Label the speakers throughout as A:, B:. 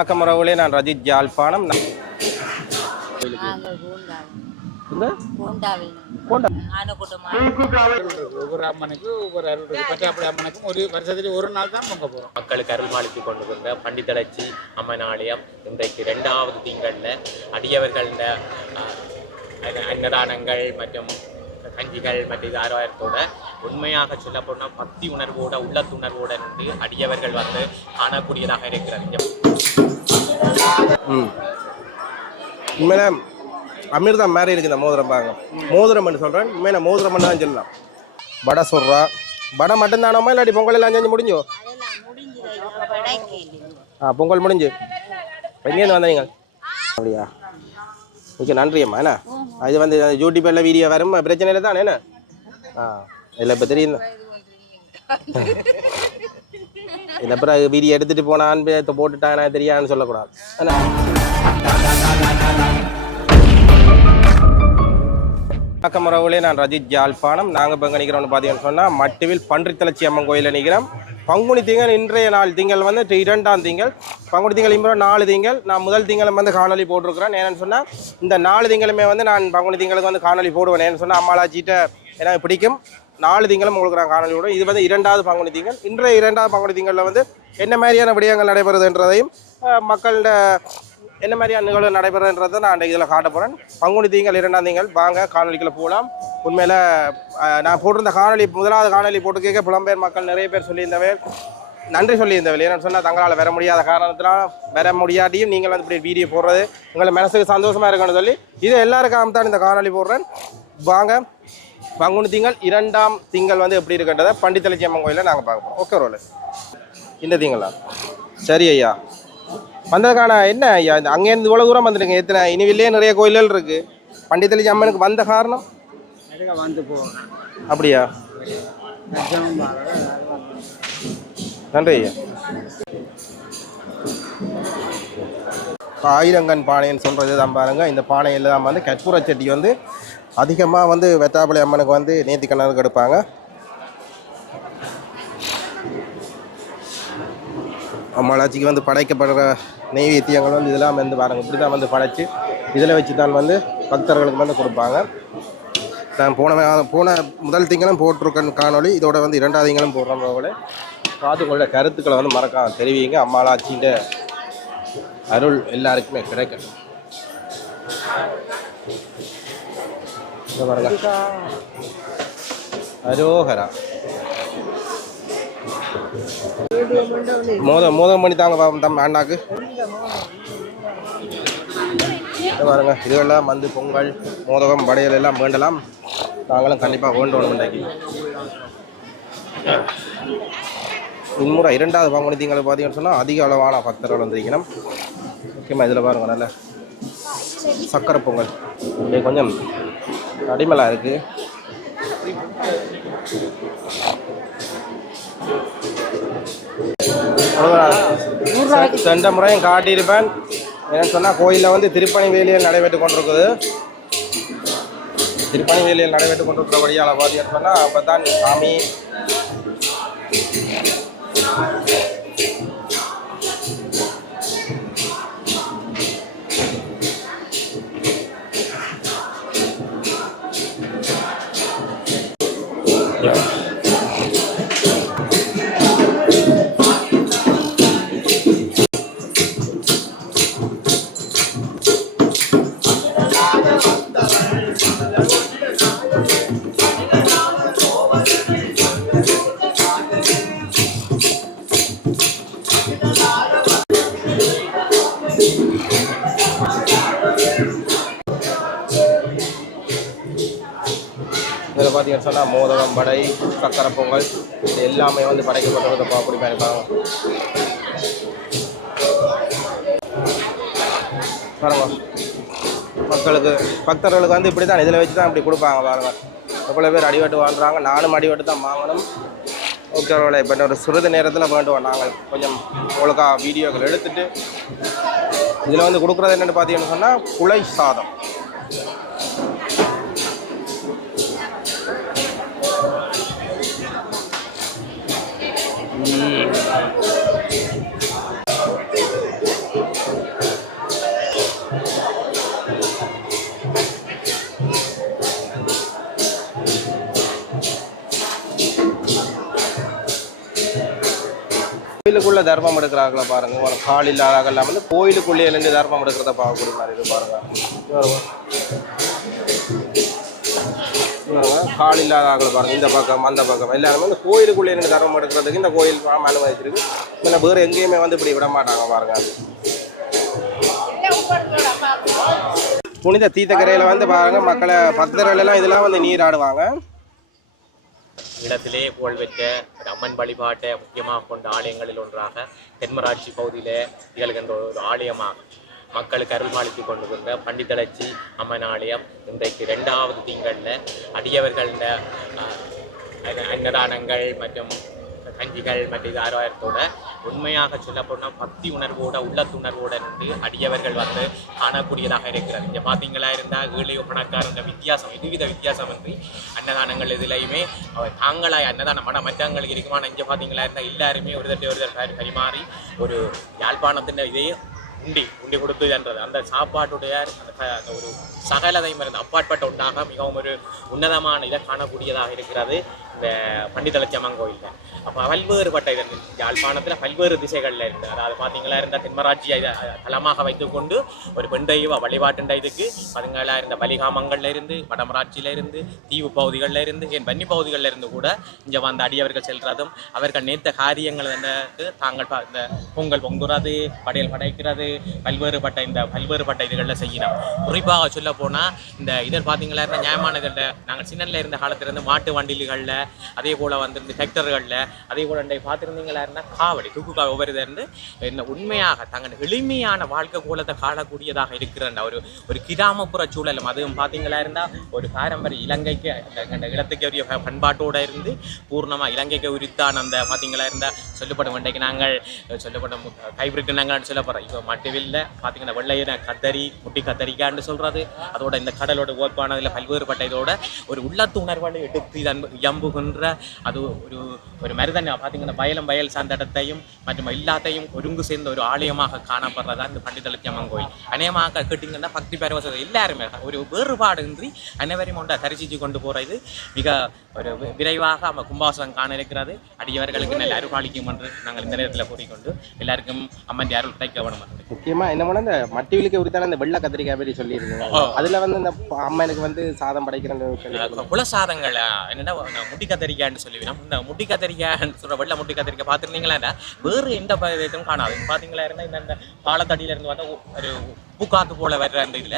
A: வணக்கம் உறவுகளே நான் ரஜித் ஜாழ்ப்பாணம் நான்
B: ஒவ்வொரு அம்மனுக்கு ஒவ்வொரு அருள் இருக்கு அம்மனுக்கும் ஒரு வருஷத்துக்கு ஒரு நாள் தான் பொங்க போகிறோம்
C: மக்களுக்கு அருள்மாளித்து கொண்டு வந்த பண்டிதளச்சி அம்மன் ஆலயம் இன்றைக்கு ரெண்டாவது திங்களில் அடியவர்கள அன்னதானங்கள் மற்றும் கஞ்சிகள் மற்றும் ஆரோக்கியத்தோட உண்மையாக சொல்ல போனால் பக்தி உணர்வோட உள்ளத்துணர்வோட நின்று அடியவர்கள் வந்து காணக்கூடியதாக இருக்கிறது. இங்க
A: ம். உண்மையில அமிர்தம் மாதிரி இருக்குது இந்த மோதிரம் பாருங்க மோதிரம் பண்ணி சொல்கிறேன் உண்மையில மோதிரம் பண்ணி தான் சொல்லலாம். வடை சொல்கிறா வடை மட்டும்தானோமா இல்லாட்டி பொங்கல் எல்லாம் செஞ்சு முடிஞ்சோ ஆ பொங்கல் முடிஞ்சு. எங்கேருந்து வந்தீங்க. அப்படியா? ஓகே நன்றி அம்மா என்ன? இது வந்து யூடியூப்பில் வீடியோ வரும். பிரச்சனை இல்லை தானே என்ன? ஆ இல்லை இப்போ தெரியும் இல்லை அப்புறம் வீடியோ எடுத்துட்டு போனான்னு போட்டுட்டானா தெரியான்னு தெரியாதுன்னு சொல்லக்கூடாது. பக்கம் வணக்கம் உறவுகளே நான் ரஜித் ஜாழ்ப்பாணம். நாங்கள் இப்போ நிற்கிறோம்னு பார்த்தீங்கன்னு சொன்னால் மட்டுவில் பன்றித்தலச்சி அம்மன் கோயிலில் நிற்கிறோம் பங்குனி திங்கள் இன்றைய நாள். திங்கள் வந்து இரண்டாம் திங்கள். பங்குனி திங்கள் இம்புற நாலு திங்கள். நான் முதல் திங்களும் வந்து காணொலி போட்டிருக்கிறேன். ஏன்னு சொன்னால் இந்த நாலு திங்களுமே வந்து நான் பங்குனி திங்களுக்கு வந்து காணொலி போடுவேன். ஏன்னு சொன்னால் அம்மாளாச்சிட்ட எனக்கு பிடிக்கும். நாலு திங்களும் உங்களுக்கு நான் காணொலி இது வந்து இரண்டாவது பங்குனி திங்கள். இன்றைய இரண்டாவது பங்குனி திங்களில் வந்து என்ன மாதிரியான விடயங்கள் நடைபெறுதுன்றதையும் மக்களோட என்ன மாதிரியான நிகழ்வு நடைபெறுன்றதை நான் இதில் காட்ட போகிறேன் பங்குனி தீங்கள் இரண்டாம் தீங்கள் வாங்க காணொலிகளை போகலாம் உண்மையில் நான் போட்டிருந்த காணொலி முதலாவது காணொலி போட்டு கேட்க புலம்பெயர் மக்கள் நிறைய பேர் சொல்லியிருந்தவர் நன்றி சொல்லியிருந்தவர் ஏன்னு சொன்னால் தங்களால் வர முடியாத காரணத்தினால் வர முடியாட்டியும் நீங்கள் வந்து இப்படி வீடியோ போடுறது உங்களை மனசுக்கு சந்தோஷமாக இருக்குன்னு சொல்லி இது எல்லாருக்காக தான் இந்த காணொலி போடுறேன். வாங்க. பங்குனி திங்கள் இரண்டாம் திங்கள் வந்து எப்படி இருக்குன்றதை பண்டித்தலச்சி அம்மன் கோயிலில் நாங்கள் பார்க்க போகிறோம் ஓகே ரோல் இந்த திங்களா? சரி ஐயா. வந்ததுக்கான என்ன ஐயா? இந்த அங்கேருந்து இவ்வளோ தூரம் வந்துடுங்க எத்தனை? இனிவில்லே நிறைய கோயில்கள் இருக்கு. பண்டித்தலி அம்மனுக்கு வந்த காரணம்?
B: வந்து போவோம்
A: அப்படியா? நன்றி ஐயா. ஆயிரங்கன் பானைன்னு சொல்கிறது தான் பாருங்க. இந்த பானையில் தான் வந்து கற்பூர சட்டி வந்து அதிகமாக வந்து வெத்தாப்பள்ளி அம்மனுக்கு வந்து நேர்த்தி கணக்கு எடுப்பாங்க. அம்மாளாச்சிக்கு வந்து படைக்கப்படுற நெய்வேத்தியங்கள் வந்து இதெல்லாம் வந்து பாருங்கள் இப்படி தான் வந்து படைச்சி இதில் வச்சு தான் வந்து பக்தர்களுக்கு வந்து கொடுப்பாங்க. நான் போன போன முதல் திங்களும் போட்டிருக்கேன் காணொளி. இதோட வந்து இரண்டாவது திங்களும் போடுறோம் போல. உங்களோட கருத்துக்களை வந்து மறக்காம தெரிவிங்க. அம்மாளாச்சின்ற அருள் எல்லாருக்குமே கிடைக்கும் பாருங்க அரோகரா மோதம் மோதம் பண்ணி தாங்க தம் அண்ணாக்கு பாருங்க இதுவெல்லாம் வந்து பொங்கல் மோதகம் படையல் எல்லாம் வேண்டலாம் நாங்களும் கண்டிப்பாக வேண்டணும் இன்றைக்கு இன்முறை இரண்டாவது பங்குனி திங்களை பார்த்தீங்கன்னு சொன்னால் அதிக அளவான பக்தர்கள் வந்திருக்கணும் முக்கியமாக இதில் பாருங்க நல்ல சக்கரை பொங்கல் கொஞ்சம் இருக்குது அவ்வளோதான் சென்ற முறையும் காட்டியிருப்பேன். என்னன்னு சொன்னால் கோயிலில் வந்து திருப்பணி வேலையில் நடைபெற்று கொண்டிருக்குது. திருப்பணி வேலையில் நடைபெற்று கொண்டிருக்கிறபடியால் பார்த்தீங்கன்னு சொன்னால் அப்போ தான் சாமி சக்கரை பொங்கல் இது எல்லாமே வந்து படைக்கப்பட்டதை அப்படி பாருப்பாங்க பாருங்க. மக்களுக்கு பக்தர்களுக்கு வந்து இப்படி தான் இதில் வச்சு தான் இப்படி கொடுப்பாங்க பாருங்க. எவ்வளோ பேர் அடிவட்டு வாழ்கிறாங்க நானும் அடிவட்டு தான் வாங்கணும். ஓகே இப்போ ஒரு சிறிது நேரத்தில் வேண்டுவோம் நாங்கள். கொஞ்சம் ஒழுக்கா வீடியோக்கள் எடுத்துகிட்டு இதில் வந்து கொடுக்குறது என்னென்னு பார்த்தீங்கன்னு சொன்னால் குலை சாதம். கோயிலுக்குள்ள தர்மம் எடுக்கிறாங்களா பாருங்க. ஒரு காலில் அழகெல்லாம் வந்து கோயிலுக்குள்ளே இருந்து தர்மம் எடுக்கிறத பார்க்கக்கூடிய மாதிரி இது பாருங்க. இங்க இல்லாத இங்க பாருங்க, பாருங்க இந்த பக்கம் அந்த பக்கம். எல்லாருமே இந்த கோயிலுக்குள்ளே நின்று தர்மம் எடுக்கிறதுக்கு இந்த கோயில் ஆமா அனுமதிச்சிருக்கு. இல்லை வேறு எங்கேயுமே வந்து இப்படி விட மாட்டாங்க பாருங்க. புனித தீர்த்தக்கரையில் வந்து பாருங்க மக்களை பக்தர்கள் எல்லாம் இதெல்லாம் வந்து நீராடுவாங்க.
C: இடத்திலே புகழ்பெற்ற ஒரு அம்மன் வழிபாட்டை முக்கியமாக கொண்ட ஆலயங்களில் ஒன்றாக தென்மராட்சி பகுதியில் திகழ்கின்ற ஒரு ஆலயமாக மக்களுக்கு அருள்மாளித்து கொண்டு வந்த பண்டிதளச்சி அம்மன் ஆலயம் இன்றைக்கு ரெண்டாவது திங்களில் அடியவர்கள அன்னதானங்கள் மற்றும் கஞ்சிகள் மற்றும் இது ஆரோயத்தோட உண்மையாக சொல்ல பக்தி உணர்வோட உள்ளத்துணர்வோட இருந்து அடியவர்கள் வந்து காணக்கூடியதாக இருக்கிறது. இங்கே பார்த்தீங்களா இருந்தால் ஏழையோ பணக்காரங்க வித்தியாசம் எதுவித வித்தியாசம் வந்து அன்னதானங்கள் இதுலையுமே அவர் தாங்களாய் அன்னதானம் மன மற்றவங்களுக்கு இருக்குமான இங்கே பார்த்தீங்களா இருந்தால் எல்லாருமே ஒரு தட்டி ஒரு தட்டி பரிமாறி ஒரு யாழ்ப்பாணத்தின் இதையும் உண்டி உண்டி கொடுத்துன்றது அந்த சாப்பாட்டுடைய அந்த அந்த ஒரு சகலதை மருந்து அப்பாற்பட்ட ஒன்றாக மிகவும் ஒரு உன்னதமான இதை காணக்கூடியதாக இருக்கிறது இந்த பண்டிதளச்சி அம்மன் கோயிலில். அப்போ பல்வேறுபட்ட இது யாழ்ப்பாணத்தில் பல்வேறு திசைகளில் இருந்து அதாவது பார்த்தீங்களா இருந்தால் தென்மராட்சியை இதை தலமாக வைத்துக்கொண்டு ஒரு பெண் தெய்வ வழிபாட்டுண்ட இதுக்கு பதுங்களா இருந்த பலிகாமங்கள்ல இருந்து வடமராட்சியில இருந்து தீவு பகுதிகளில் இருந்து என் வன்னி பகுதிகளில் இருந்து கூட இங்கே வந்த அடியவர்கள் செல்றதும் அவர்கள் நேர்த்த காரியங்கள் வந்து தாங்கள் ப- இந்த பொங்கல் பொங்குறது படையல் படைக்கிறது பல்வேறுபட்ட இந்த பல்வேறுபட்ட இதுகளில் செய்யணும் குறிப்பாக சொல்ல போனால் இந்த இதில் பார்த்தீங்களா இருந்தால் நியாயமான இதில் நாங்கள் சின்னல இருந்த காலத்திலிருந்து மாட்டு வண்டிகளில் அதே போல் வந்து இந்த டிராக்டர்களில் அதே போல் இன்றைக்கு பார்த்துருந்தீங்களா இருந்தால் காவடி தூக்கு காவடி ஒவ்வொரு இருந்து என்ன உண்மையாக தங்கள் எளிமையான வாழ்க்கை கோலத்தை காணக்கூடியதாக இருக்கிற ஒரு ஒரு கிராமப்புற சூழலும். அதுவும் பார்த்தீங்களா இருந்தால் ஒரு பாரம்பரிய இலங்கைக்கு அந்த- இடத்துக்கு உரிய பண்பாட்டோடு இருந்து பூர்ணமாக இலங்கைக்கு உரித்தான் அந்த பார்த்தீங்களா இருந்தால் சொல்லப்படும் இன்றைக்கு நாங்கள் சொல்லப்படும் கைபிரிக்கு நாங்கள் சொல்ல இப்போ மட்டுவில்ல பார்த்தீங்கன்னா வெள்ளையின கத்தரி முட்டி கத்தரிக்கான்னு சொல்கிறது அதோட இந்த கடலோட ஓப்பானதில் பல்வேறுபட்ட இதோட ஒரு உள்ளத்து உணர்வோடு எடுத்து எம்புகின்ற அது ஒரு ஒரு மருதன் பார்த்தீங்கன்னா வயலும் வயல் சார்ந்த இடத்தையும் மற்றும் எல்லாத்தையும் ஒருங்கு சேர்ந்த ஒரு ஆலயமாக காணப்படுறதா இந்த பண்டிதளத்தி கோயில். அநேகமாக கேட்டிங்கன்னா பக்தி பரவசம் எல்லாருமே ஒரு வேறுபாடின்றி அனைவரையும் ஒன்றா தரிசித்து கொண்டு போகிறது மிக ஒரு விரைவாக நம்ம கும்பாசனம் காண இருக்கிறது. அடியவர்களுக்கு நல்ல அருள்பாலிக்கும் என்று நாங்கள் இந்த நேரத்தில் கூறிக்கொண்டு எல்லாருக்கும் அம்மன் அருள் கிடைக்க வேணும்.
A: முக்கியமா என்ன பண்ண இந்த மட்டிவிலுக்கு உரித்தான இந்த வெள்ளை கத்திரிக்காய் பற்றி சொல்லியிருந்தீங்க.
C: ஓ.
A: அதுல வந்து இந்த அம்மனுக்கு வந்து சாதம்
C: அஹ் குலசாதங்கள் அஹ், என்னன்னா முட்டி கத்தரிக்காய்ன்னு சொல்லுவேன் இந்த முட்டி கத்தரிக்காய்ன்னு சொல்ற வெள்ளை முட்டி கத்தரிக்காய் பார்த்துருந்தீங்களா வேறு எந்த பதவியும் காணாது. பார்த்தீங்களா இருந்தால் இந்த இந்த பாலத்தடியில இருந்து வந்த ஒ- ஒரு பூக்காத்து போல வர்ற அந்த இதுல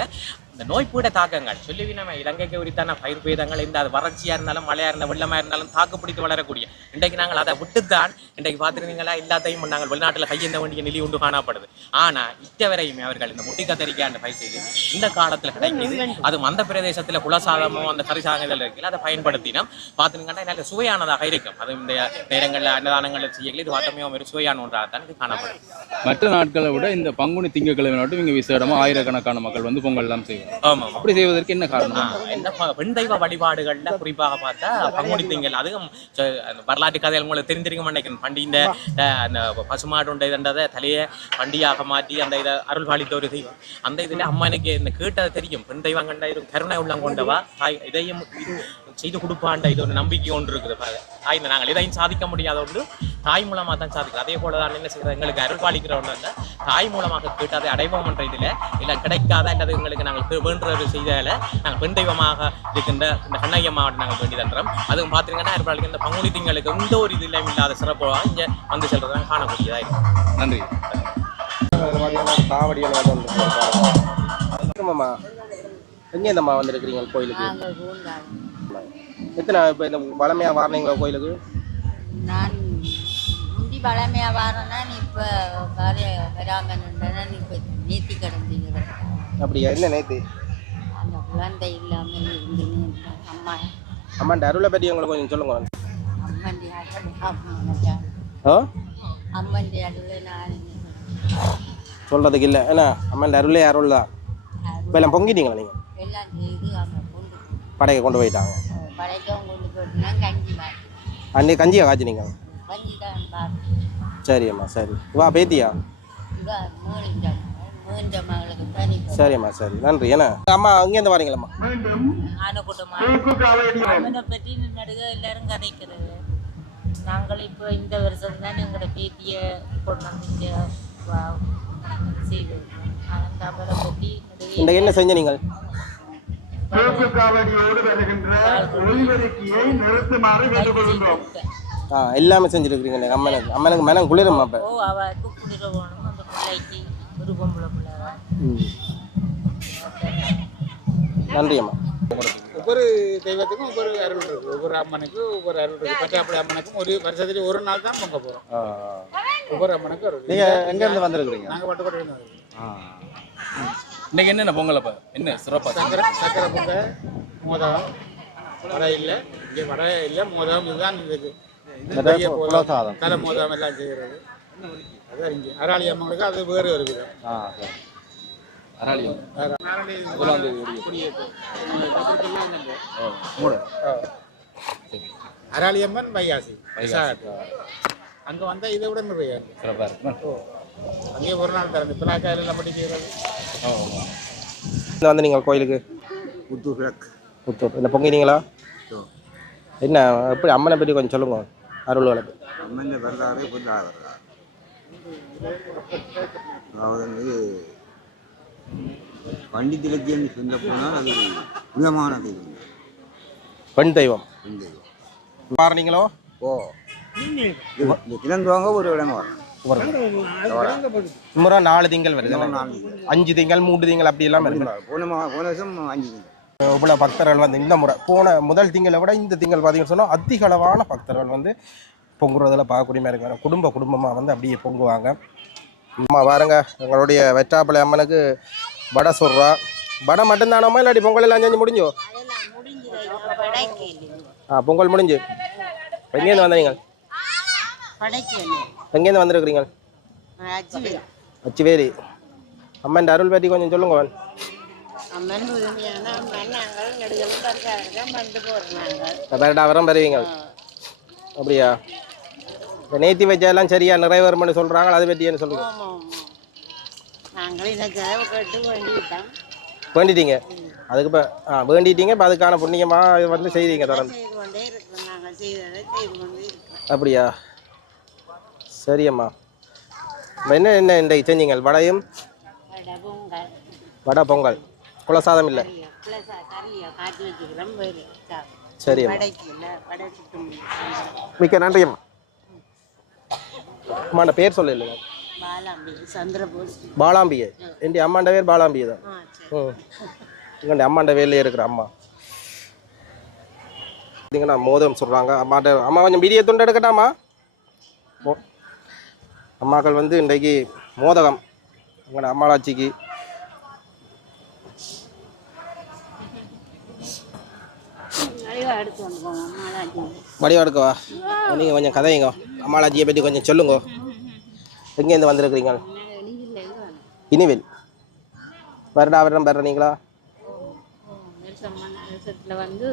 C: இந்த நோய்ப்பீட தாக்கங்கள் சொல்லி நம்ம இலங்கைக்கு உரித்தான பயிர் பேதங்கள் இந்த அது வறட்சியா இருந்தாலும் மழையா இருந்தாலும் வெள்ளமா இருந்தாலும் தாக்கு பிடித்து வளரக்கூடிய. இன்றைக்கு நாங்கள் அதை விட்டுத்தான் இன்றைக்கு பார்த்துருந்தீங்களா எல்லாத்தையும் நாங்கள் வெளிநாட்டில் கையெந்த வேண்டிய நிலை உண்டு காணப்படுது. ஆனா இத்தவரையுமே அவர்கள் இந்த முட்டி கத்தரிக்காய் பயிர் செய்து இந்த காலத்துல கிடைக்குது. அதுவும் அந்த பிரதேசத்துல குலசாதமோ அந்த கரிசாதங்கள் இருக்குல்ல அதை பயன்படுத்தினோம். பார்த்துங்கன்னா நல்ல சுவையானதாக இருக்கும். அது இந்த நேரங்களில் அன்னதானங்களில் செய்யல இது வாட்டமே ஒரு சுவையான ஒன்றாக தான் இது காணப்படும்
D: மற்ற நாட்களை விட இந்த பங்குனி திங்கட்கிழமை மட்டும் இங்கே விசேடமா ஆயிரக்கணக்கான மக்கள் வந்து பொங்கல் எல்லாம் செய்வாங்க.
C: ஆமாம்
D: அப்படி செய்வதற்கு என்ன காரணம்?
C: ப- பெண் தெய்வ வழிபாடுகள்ல குறிப்பாக பார்த்தா பங்குனி திங்கள் அதுவும் வரலாற்று கதைகள் உங்களுக்கு தெரிஞ்சிருக்க நினைக்கிறேன். பண்டி இந்த அஹ், அந்த பசுமாடு உண்டதை தலையை பண்டியாக மாற்றி அந்த இதை அருள் பாலித்த ஒரு தெய்வம். அந்த இதுல அம்மனுக்கு இந்த கேட்டது தெரியும். பெண் தெய்வங்கள்ட இது கருணை உள்ளம் கொண்டவா? தாய் இதையும் செய்து கொடுப்பாண்ட இது ஒரு நம்பிக்கை ஒன்று இருக்குது. தாய் நாங்கள் இதையும் சாதிக்க முடியாத ஒன்று. தாய் மூலமாக தான் சாதிக்கிறோம் அதே போல தான் என்ன செய்யறது எங்களுக்கு அருள் பாலிக்கிற ஒன்று அந்த தாய் மூலமாக கேட்டு அதை அடைவோம் என்ற இதில் இல்லை கிடைக்காத அல்லது எங்களுக்கு நாங்கள் வேண்டுறது செய்ததில் நாங்கள் பெண் தெய்வமாக இருக்கின்ற இந்த கண்ணகியம்மாவோட நாங்கள் வேண்டி தந்துறோம். அதுவும் பார்த்தீங்கன்னா அருள் பாலிக்கிற இந்த பங்குனி திங்களுக்கு எந்த ஒரு இதிலும் இல்லாத சிறப்பாக இங்கே வந்து செல்றது தான் காணக்கூடியதாக இருக்கும்.
D: நன்றி.
A: வந்து ஆமாம்மா எங்கே இந்தம்மா வந்திருக்கிறீங்க கோயிலுக்கு? எத்தனை இப்போ இந்த பழமையாக வாரினீங்களா கோயிலுக்கு?
E: நான் பழமையாக வரேன்னா நீ இப்போ வர வராங்கன்னு நீ இப்போ நேத்தி கிடந்தீங்க
A: அப்படியா? என்ன நேத்து?
E: அந்த குழந்தை இல்லாமல் இருந்துன்னு அம்மா.
A: அம்மாண்ட அருளை பற்றி உங்களுக்கு கொஞ்சம் சொல்லுங்க.
E: அம்மன் அருள். அம்மன் அருள் நான்
A: சொல்கிறதுக்கு இல்லை. என்ன? அம்மாண்ட அருளே அருள் தான். இப்போ எல்லாம் பொங்கிட்டீங்களா நீங்கள்
E: எல்லாம் செய்து
A: படையை கொண்டு போயிட்டாங்க.
E: படைக்கவும் கொண்டு போட்டுனா கஞ்சி
A: அன்னைக்கு கஞ்சியை காய்ச்சினீங்க?
E: கஞ்சி தான் பார்த்து
A: சரி அம்மா சரி. வா பேத்தியா? சரிம்மா சரி நன்றி. ஏன்னா அம்மா அங்கேருந்து வரீங்களம்மா?
E: அவனை பற்றி நடுக எல்லாரும் கதைக்கிறது நாங்கள் இப்போ இந்த வருஷம் தான் எங்களோட பேத்தியை கொண்டு வந்து செய்து அந்த அவரை பற்றி
A: இந்த என்ன செஞ்ச நீங்கள்? ஆ எல்லாமே செஞ்சுருக்கிறீங்க அம்மனுக்கு. அம்மனுக்கு மனம் குளிரும் அப்போ?
E: ஓ அவருக்கு குளிர வேணும் அந்த பிள்ளைக்கு ஒரு பொம்பளை
A: நன்றி அம்மா.
B: ஒவ்வொரு தெய்வத்துக்கும் ஒவ்வொரு அருள் இருக்கு. ஒவ்வொரு அம்மனுக்கு ஒவ்வொரு அருள் இருக்கு. பட்டாப்படி அம்மனுக்கும் ஒரு வருஷத்துல ஒரு நாள் தான் பொங்க போறோம். ஒவ்வொரு அம்மனுக்கும் ஒரு
F: நீங்க எங்க இருந்து வந்திருக்கிறீங்க?
B: நாங்க பட்டுக்கோட்டை வரோம்
D: இன்னைக்கு என்னென்ன பொங்கல் அப்ப? என்ன சிறப்பா?
B: சக்கரை சக்கரை பொங்க மோதகம். வடை இல்லை. இங்கே வடை இல்லை மோதகம் இதுதான் இதுக்கு போதம்,
F: குலசாதம்.
B: தலை மோதகம் எல்லாம் செய்கிறது அதான் இங்கே. அராளி அம்மங்களுக்கு அது வேறு ஒரு விதம்.
F: ஆ சரி.
D: அராளியம்
B: அராளியம்மன் வைகாசி. அங்கே வந்தால் இதை விட நிறைய இருக்கு.
D: சிறப்பா இருக்கு.
B: அங்கேயே ஒரு நாள் திறந்து. பிளாக்காயில் படி செய்கிறது
A: வந்து நீங்கள் கோயிலுக்கு?
F: புத்தூர்
A: புத்தூர். இந்த பொங்கினீங்களா என்ன எப்படி அம்மனை பற்றி கொஞ்சம் சொல்லுங்க அருள்களுக்கு
F: அம்மன் வரலாறு புல்லாத வரலாறு அதாவது வந்து பண்டித் இலக்கியம் சொல்ல போனால் அது புனிதமான தெய்வம்
A: பெண் தெய்வம்.
F: பெண் தெய்வம்.
A: பாருனீங்களோ?
F: ஓ. தினந்துவாங்க ஒரு இடம் வரும்
A: நாலு திங்கள் வருது. அஞ்சு திங்கள் மூன்று திங்கள் அப்படி எல்லாம்
F: போன போன வருஷம் அஞ்சு திங்கள்.
A: இவ்வளோ பக்தர்கள் வந்து இந்த முறை போன முதல் திங்களை விட இந்த திங்கள் பார்த்தீங்கன்னு சொன்னால் அதிக அளவான பக்தர்கள் வந்து பொங்குறதில் பார்க்கக்கூடிய மாதிரி இருக்காங்க குடும்ப குடும்பமாக வந்து அப்படியே பொங்குவாங்க. அம்மா பாருங்க எங்களுடைய வெற்றாப்பளை அம்மனுக்கு வடை சொல்கிறா வடை மட்டும்தானம்மா இல்லாட்டி பொங்கல் எல்லாம் செஞ்சு முடிஞ்சோ ஆ பொங்கல் முடிஞ்சு. எங்கேருந்து வந்த நீங்கள்
E: படைக்கல
A: எங்கேருந்து வந்திருக்கிறீங்க அச்சுவேரி அம்மன் அருள் பற்றி கொஞ்சம் சொல்லுங்க
E: அம்மன் உரிமையான அம்மன். நாங்கள். நெடுகளும்
A: வரம் பெறுவீங்க. அப்படியா? இந்த நேத்தி வச்சா எல்லாம் சரியா? நிறைவேறும்னு சொல்கிறாங்க அதை பற்றி என்ன சொல்லுங்க
E: நாங்கள் கேட்டு
A: வேண்டிட்டீங்க. அதுக்கு இப்போ ஆ வேண்டிட்டீங்க. இப்போ அதுக்கான புண்ணியமாக வந்து செய்தீங்க தொடர்ந்து. அப்படியா? சரி அம்மா இப்போ என்ன என்ன இன்றைக்கு செஞ்சீங்க? வடையும்?
E: வடை பொங்கல்.
A: குலசாதம் இல்லை? சரி மிக்க நன்றி அம்மா. அம்மாண்ட பேர் சொல்ல
E: சந்திரபோஸ்.
A: பாலாம்பிகை என் அம்மாண்ட பேர் பாலாம்பிகை தான். ம். இங்கே அம்மாண்ட வேலையே இருக்கிற அம்மா. பார்த்தீங்கன்னா மோதம் சொல்கிறாங்க அம்மாட்ட அம்மா கொஞ்சம் பிரிய துண்டு எடுக்கட்டாமா அம்மாக்கள் வந்து இன்றைக்கு மோதகம். உங்களோட அம்மாளாச்சிக்கு வடிவா எடுக்கவா? நீங்கள் கொஞ்சம் கதையுங்க அம்மாளாச்சியை பற்றி கொஞ்சம் சொல்லுங்க. எங்கேருந்து வந்திருக்கிறீங்க? இனிவில். வருடா வருடம்
E: வந்து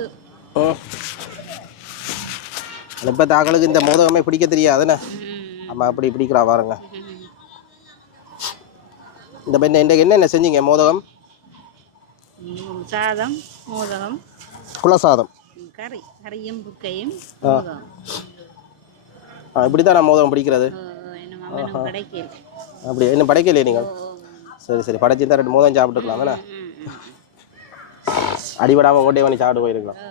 A: இப்போ தாக்களுக்கு இந்த மோதகமே பிடிக்க தெரியாதுண்ணே அம்மா அப்படி பிடிக்கிறா பாருங்க. இந்த பெண்ணை இன்றைக்கு என்னென்ன செஞ்சீங்க மோதகம்?
E: சாதம் மோதகம்.
A: குலசாதம்.
E: கறி கறியும் புக்கையும்
A: இப்படி தான் நான் மோதகம் பிடிக்கிறது.
E: என்ன அம்மனும் கிடைக்கல
A: அப்படி இன்னும் படைக்கலையே நீங்கள்? சரி சரி. படைச்சிருந்தா ரெண்டு மோதம் சாப்பிட்டுக்கலாம் தானே? அடிபடாமல் ஓட்டே பண்ணி சாப்பிட்டு போயிருக்கலாம்.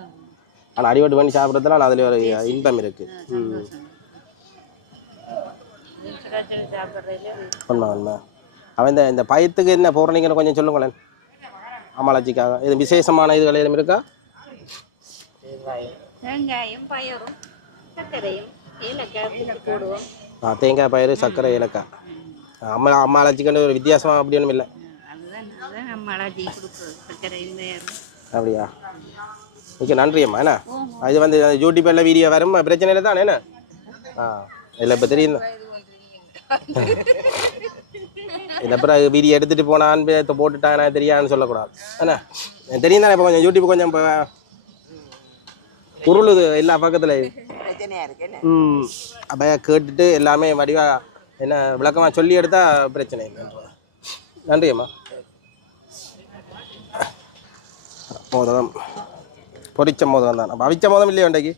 A: ஆனால் அடிபட்டு பண்ணி சாப்பிட்றதுனால அதில் ஒரு இன்பம் இருக்குது உண்மை உண்மை. அவன் இந்த இந்த பயத்துக்கு என்ன போடுறீங்கன்னு கொஞ்சம் சொல்லுங்களேன். அமலாச்சிக்காக இது விசேஷமான இதுகள் எதுவும் இருக்கா?
E: வெங்காயம் பயரும் சர்க்கரையும் ஏலக்காய் போடுவோம்
A: ஆ தேங்காய் பயிறு சர்க்கரை ஏலக்காய் அம்மா அம்மா அழைச்சிக்கண்டு ஒரு வித்தியாசமாக அப்படி ஒன்றும் இல்லை அப்படியா மிக்க நன்றி அம்மா என்ன இது வந்து யூடியூப்பில் வீடியோ வரும் பிரச்சனை இல்லை தானே என்ன ஆ இல்லை இப்போ தெரியும் இல்லை அப்புறம் வீடியோ எடுத்துகிட்டு போனான் இப்போ போட்டுட்டான் எனக்கு தெரியாதுன்னு சொல்லக்கூடாது என்ன தெரியும் தானே இப்போ கொஞ்சம் யூடியூப் கொஞ்சம் இப்போ உருளுது எல்லா பக்கத்துலையும் ம். அப்போ கேட்டுட்டு எல்லாமே வடிவாக என்ன விளக்கமாக சொல்லி எடுத்தா பிரச்சனை. இல்லை நன்றி அம்மா. மோதகம். பொரிச்ச மோதகம் தான். அப்போ அவிச்ச மோதம் இல்லையா இன்றைக்கு?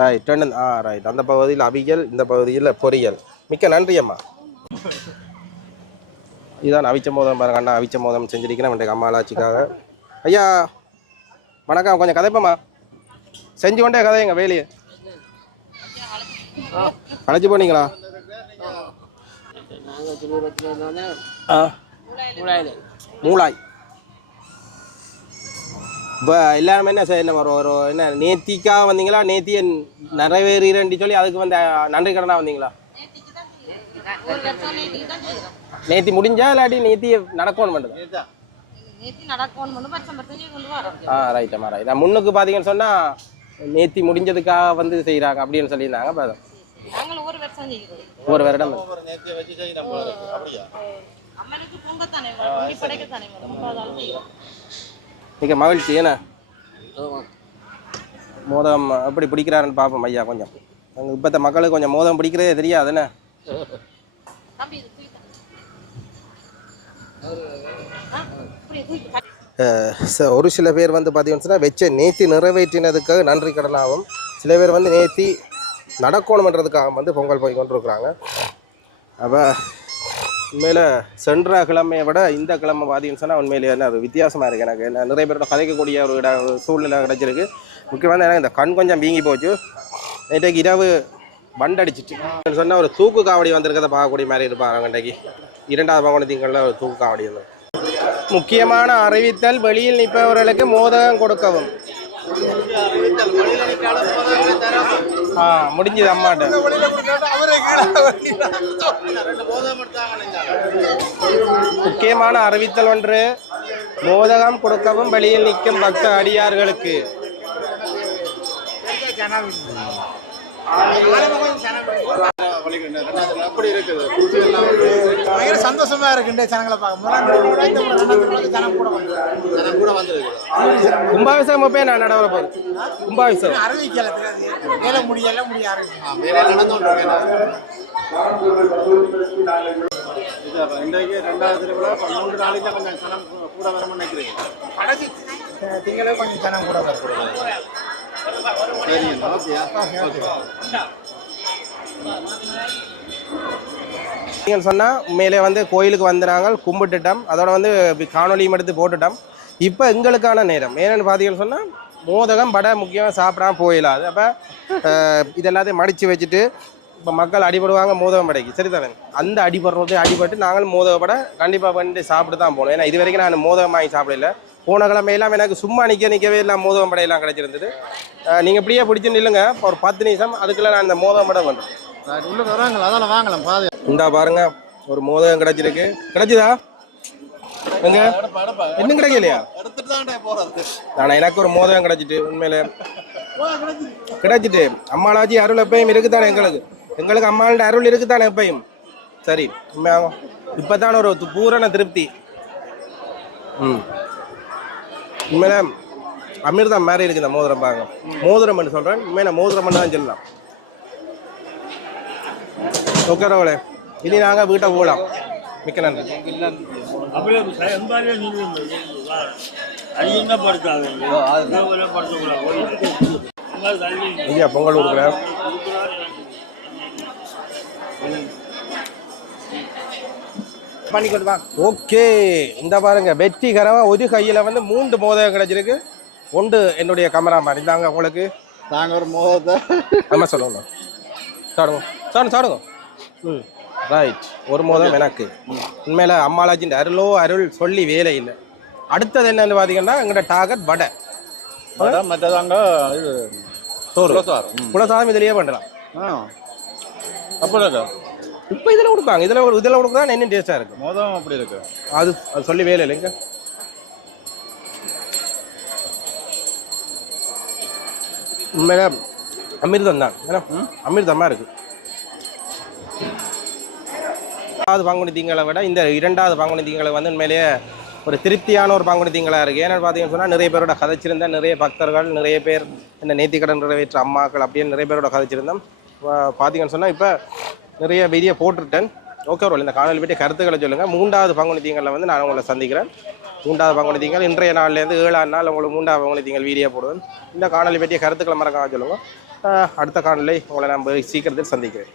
A: ரைட் ரெண்டு ஆ ரைட் அந்த பகுதியில் அவியல் இந்த பகுதியில் பொரியல் மிக்க நன்றி அம்மா. இதான் அவிச்ச மோதம் பாருங்க. அண்ணா அவிச்ச மோதம் செஞ்சிருக்கிறேன் இன்றைக்கு அம்மாளாச்சிக்காக. ஐயா வணக்கம். கொஞ்சம் கதைப்பம்மா. செஞ்சு கொண்டே கதைங்க வேலையை அழைச்சி போனீங்களா? மூளாய் இப்போ எல்லாருமே என்ன சார் என்ன ஒரு ஒரு என்ன நேத்திக்காக வந்தீங்களா? நேத்திய நிறைவேறி சொல்லி அதுக்கு வந்து நன்றி கடனாக வந்தீங்களா? நேத்தி முடிஞ்சா இல்லாட்டி நேத்தி நடக்கணும்
G: வரோம்
A: ஆ ரைட்டம்மா ரைட் முன்னுக்கு பார்த்தீங்கன்னு சொன்னால் நேத்தி முடிஞ்சதுக்காக வந்து செய்கிறாங்க அப்படின்னு சொல்லியிருந்தாங்க அப்ப.
G: நாங்கள் ஒரு வருஷம் செய்கிறோம்
A: ஒரு வருடம். மிக மகிழ்ச்சி என்ன? மோதம் எப்படி பிடிக்கிறாருன்னு பார்ப்போம் ஐயா கொஞ்சம். இப்போத்த மக்களுக்கு கொஞ்சம் மோதம் பிடிக்கிறதே தெரியாது என்ன?
G: தம்பி
A: ச- ஒரு சில பேர் வந்து பார்த்தீங்கன்னு சொன்னால் வச்ச நேத்தி நிறைவேற்றினதுக்காக நன்றி கடனாகவும் சில பேர் வந்து நேத்தி நடக்கணுமன்றதுக்காக வந்து பொங்கல் போய் கொண்டிருக்கிறாங்க. அப்போ உண்மையில் சென்ற கிழமையை விட இந்த கிழமை பார்த்தீங்கன்னு சொன்னால் உண்மையிலேயே என்ன அது வித்தியாசமாக இருக்குது எனக்கு நான் நிறைய பேரோட கதைக்கக்கூடிய ஒரு இட சூழ்நிலை கிடச்சிருக்கு. முக்கியமாக எனக்கு இந்த கண் கொஞ்சம் வீங்கி போச்சு. இன்றைக்கு இரவு பண்டடிச்சிட்டு சொன்னால் ஒரு தூக்கு காவடி வந்திருக்கிறத பார்க்கக்கூடிய மாதிரி இருப்பாங்க இன்றைக்கு இரண்டாவது பகவன திங்களில் ஒரு தூக்கு காவடி வந்து முக்கியமான அறிவித்தல் வெளியில் நிற்பவர்களுக்கு மோதகம் கொடுக்கவும். ஆ முடிஞ்சது அம்மாட்ட. முக்கியமான அறிவித்தல் ஒன்று மோதகம் கொடுக்கவும் வெளியில் நிற்கும் பக்த அடியார்களுக்கு.
B: பயங்கர சந்தோஷமா இருக்கு இந்த ஜனங்களை பார்க்க. ரெண்டாவது ஜனம் கூட ஜனம் கூட வந்திருக்கு.
A: கும்பாபிஷேகம் அப்போ நான் நட வர போகுது கும்பாபிஷேகம்.
B: அறிவிக்கல தெரியாது. வேலை முடியல முடிய
H: இன்றைக்கு ரெண்டாவது திருவிழா மூன்று நாளைக்கு கொஞ்சம் சனம் கூட வரணும்னு நினைக்கிறீங்க
B: கடைசி திங்களே கொஞ்சம் ஜனம் கூட வரும்
H: ஓகே
A: நீங்கள் சொன்னால் உண்மையிலே வந்து கோயிலுக்கு வந்து நாங்கள் கும்பிட்டுட்டோம். அதோட வந்து காணொலியும் காணொளியும் எடுத்து போட்டுட்டோம். இப்போ எங்களுக்கான நேரம். ஏன்னு பார்த்தீங்கன்னு சொன்னால் மோதகம் வடை முக்கியமாக சாப்பிடாம போயிடாது அப்போ இது எல்லாத்தையும் மடித்து வச்சுட்டு இப்போ மக்கள் அடிபடுவாங்க மோதகம் படைக்கு சரிதானே அந்த அடிபடுறது அடிபட்டு நாங்களும் மோதகப்பட கண்டிப்பாக பண்ணிட்டு சாப்பிட்டு தான் போகணும். ஏன்னா இது வரைக்கும் நான் மோதகம் வாங்கி சாப்பிடல. போன கிழமையெல்லாம் எனக்கு சும்மா நிற்க நிற்கவே எல்லாம் மோதகம் படையெல்லாம் கிடைச்சிருந்தது. நீங்கள் இப்படியே பிடிச்சு நில்லுங்க ஒரு பத்து நிமிஷம் அதுக்குள்ளே நான் இந்த மோதகம் படை பண்ணுறேன்
H: உள்ள வராங்களா அதெல்லாம் வாங்கலாம் பாதி.
A: இந்தா பாருங்க ஒரு மோதகம் கிடைச்சிருக்கு. கிடைச்சுதா? எங்க? இன்னும் கிடைக்கலையா? ஆனா எனக்கு ஒரு மோதகம் கிடைச்சிட்டு உண்மையில. கிடைச்சிட்டு. அம்மாளாச்சி அருள் எப்பயும் இருக்குதானே எங்களுக்கு? எங்களுக்கு அம்மாளோட அருள் இருக்குதானே எப்பயும்? சரி உண்மையாகும் இப்பதான் ஒரு பூரண திருப்தி. ம். உண்மையில அமிர்தம் மாதிரி இருக்குது இந்த மோதிரம் பாருங்க. மோதிரம் சொல்றேன். உண்மையில மோதிரம் தான் சொல்லலாம். ஓகே ரோலே இனி நாங்க வீட்டை போகலாம் மிக்க நன்றி. ஐயா பொங்கல் கொடுக்குறேன்.
B: பண்ணிக்கொண்டு வாங்க
A: ஓகே இந்த பாருங்க வெற்றிகரமாக ஒரு கையில் வந்து மூன்று மோதகம் கிடைச்சிருக்கு. ஒன்று என்னுடைய கேமராமேன் இந்தாங்க உங்களுக்கு.
H: நாங்க ஒரு மோகத்தை
A: நம்ம சொல்லணும் சாடுங்க சாடுங்க சாடுங்க ம் ரைட் ஒரு மோதம் எனக்கு. உண்மையில் அம்மாளாச்சின் அருளோ அருள் சொல்லி வேலை இல்லை. அடுத்தது என்னன்னு பார்த்தீங்கன்னா எங்களோட டார்கெட் வடை.
H: மற்றதாங்க இது
A: சோறு.
H: குலசாரம்.
A: குலசாதம் இதுலேயே பண்ணுறான்
H: ஆ. அப்படியா
A: இப்போ இதில் கொடுப்பாங்க. இதில் இதில் கொடுக்குறா இன்னும் டேஸ்ட்டாக இருக்கும்
H: மோதம் அப்படி இருக்கு.
A: அது அது சொல்லி வேலை இல்லைங்க. உண்மையில அமிர்தம் தான். ஏன்னா அமிர்தமாக இருக்கு. இரண்டாவது பங்குனி திங்களை விட இந்த இரண்டாவது பங்குனி திங்களை வந்து உண்மையிலேயே ஒரு திருப்தியான ஒரு பங்குனி திங்களாக இருக்குது ஏன்னு பார்த்தீங்கன்னு சொன்னால் நிறைய பேரோட கதைச்சிருந்தேன் நிறைய பக்தர்கள் நிறைய பேர் இந்த நேர்த்திக்கடன் நிறைவேற்ற அம்மாக்கள் அப்படின்னு நிறைய பேரோட கதைச்சிருந்தேன் வா- பார்த்தீங்கன்னு சொன்னால் இப்போ நிறைய வீடியோ போட்டுட்டேன் ஓகே ஒரு இந்த காணொலி பற்றி கருத்துக்களை சொல்லுங்கள் மூன்றாவது பங்குனி திங்களில் வந்து நான் உங்களை சந்திக்கிறேன். மூன்றாவது பங்குனி திங்கள் இன்றைய நாள்லேருந்து ஏழாம் நாள் உங்களுக்கு மூன்றாவது பங்குனி திங்கள் வீடியோ போடுவேன். இந்த காணொலி பற்றிய கருத்துக்களை மறக்காம சொல்லுங்கள் அடுத்த காணொலி உங்களை நான் சீக்கிரத்தில் சந்திக்கிறேன்.